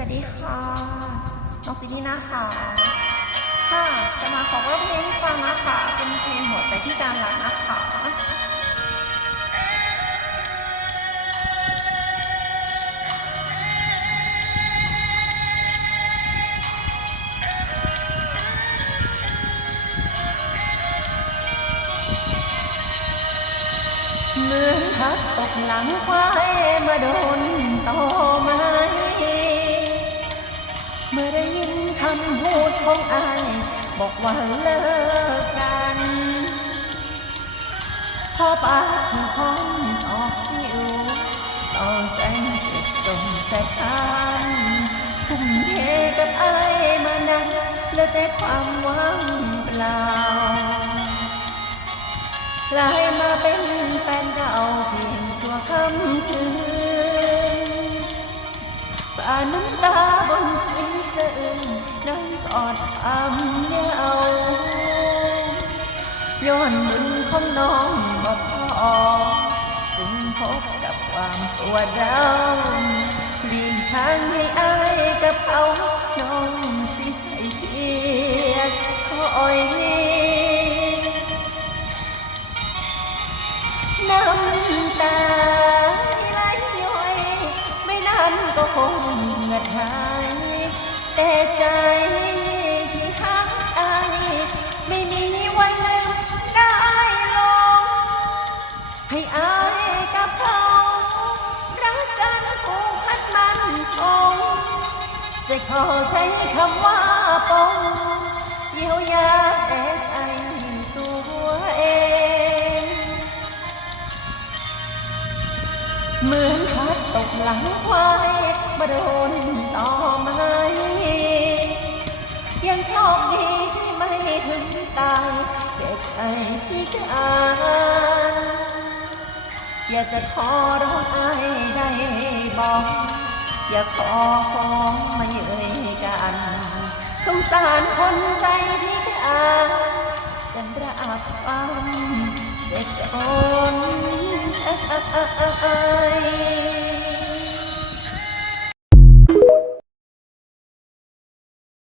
วัสดีค่ะ น้องซินี่นะคะ ค่ะ จะมาขอว่าเพลงให้ฟังนะคะ เป็นเพลงหัวใจที่การรักนะคะเหมือนพักตกหลังควายมาโด คำพูดของอายบอกว่าเลิกกันพอปากที่พ้องออกสิวต่อใจเจ็บจนแสบซ้ำทุ่มเทกับอายมานั้นเลือแต่ความหวังเปล่ากลายมาเป็นแฟนเก่าเพียงชั่วคำคืนป่าน้ำตา ย้อนบุญของน้องบอกพอจึงพบกับความปวดร้าวหลีกทางให้อายกับเขาน้องสิใส่เพียรคอยนี้น้ำตาไหลย้อย ไม่นานก็คงเหือดหายแต่ใจ กับเขารักกันผูกพันมันคงจะขอใช้คำว่าปองเยียวยาแต่ใจตัวเอง เหมือนพัดตกหลังควายมาโดนต่อไม้ยังโชคดีที่ไม่ถึงตายแก่ใจพิการ อย่าจะขอร้องไอ้ได้บอกอย่าขอของมาเย้ยกันสงสารคนใจพิการจะราบควาเจ็บจนเอ้ย